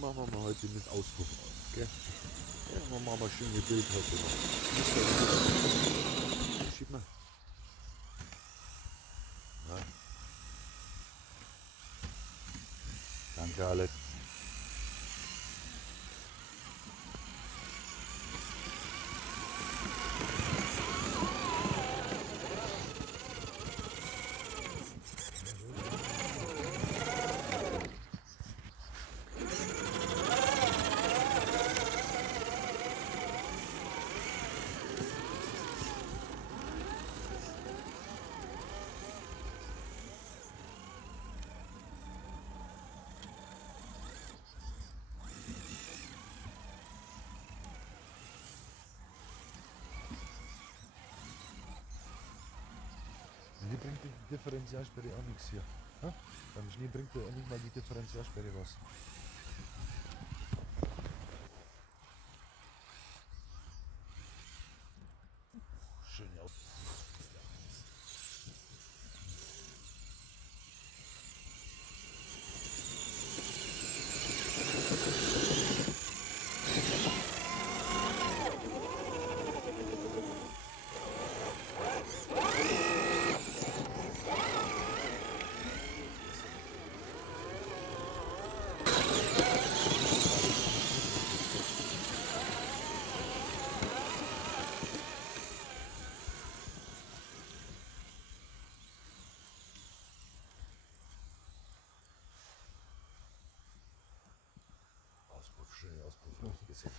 machen wir mal heute mit Auspuff aus, gell? Ja, dann machen wir schöne Bild heute noch. Schieb mal. Ja. Danke, Alex. Hier bringt die Differentialsperre auch nichts hier. Ha? Beim Schnee bringt ja nicht mal die Differentialsperre was. Schön aus. Auspuff, schön Auspuff, richtig gesehen.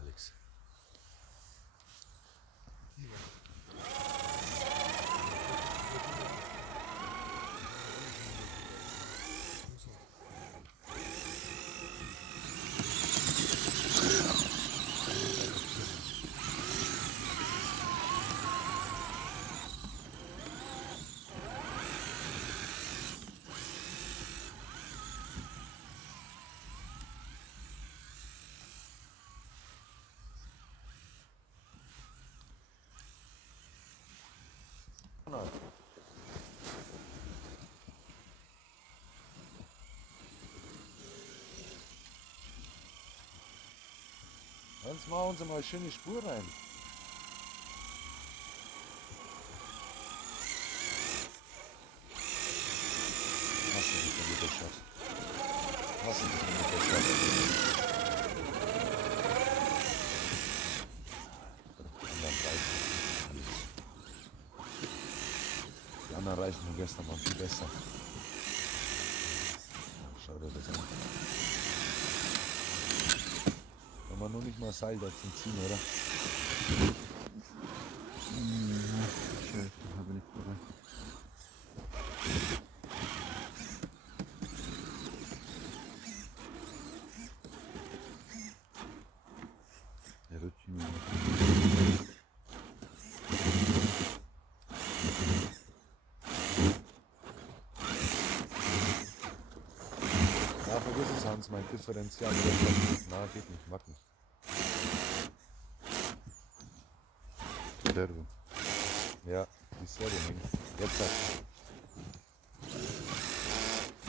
Alex. Jetzt machen wir uns mal eine schöne Spur rein. Hast du dich damit geschafft? Hast du dich damit geschafft? Und dann reicht alles. Die anderen Reifen von gestern waren viel besser. Schau dir das an. Kann man nur nicht mal Seil dazu ziehen, oder? Scheiße, habe nicht bereit. Der rutscht mir. Ja, vergiss es, Hans, mein Differential. Na, geht nicht, mag nicht. Servo. Ja, die Servo hängt. Jetzt hat.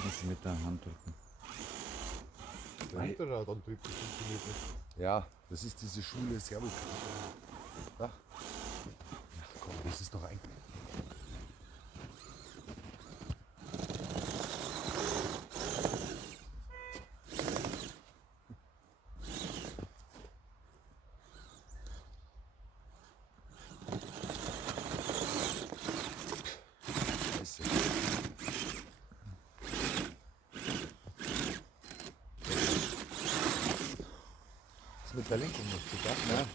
Muss mit der Hand drücken. Der Hinterradantrieb, das funktioniert nicht. Ja, das ist diese Schule Servo. Ja. Ach komm, das ist doch ein. Scheiße. Ist mit der Lenkung noch zu tun? Ja,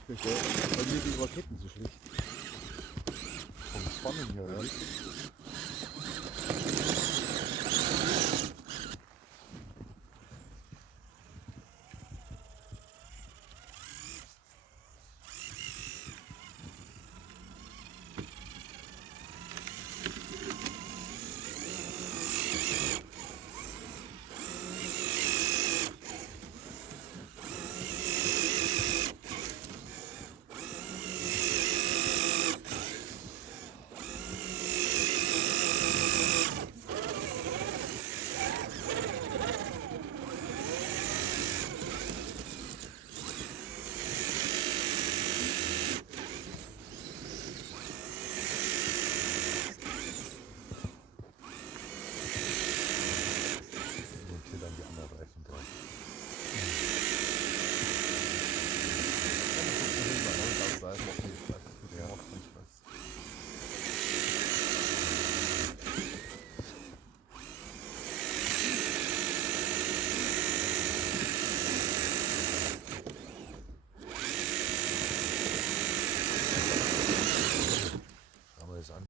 bei mir die Raketen so schlecht. Vom Spannen her, oder?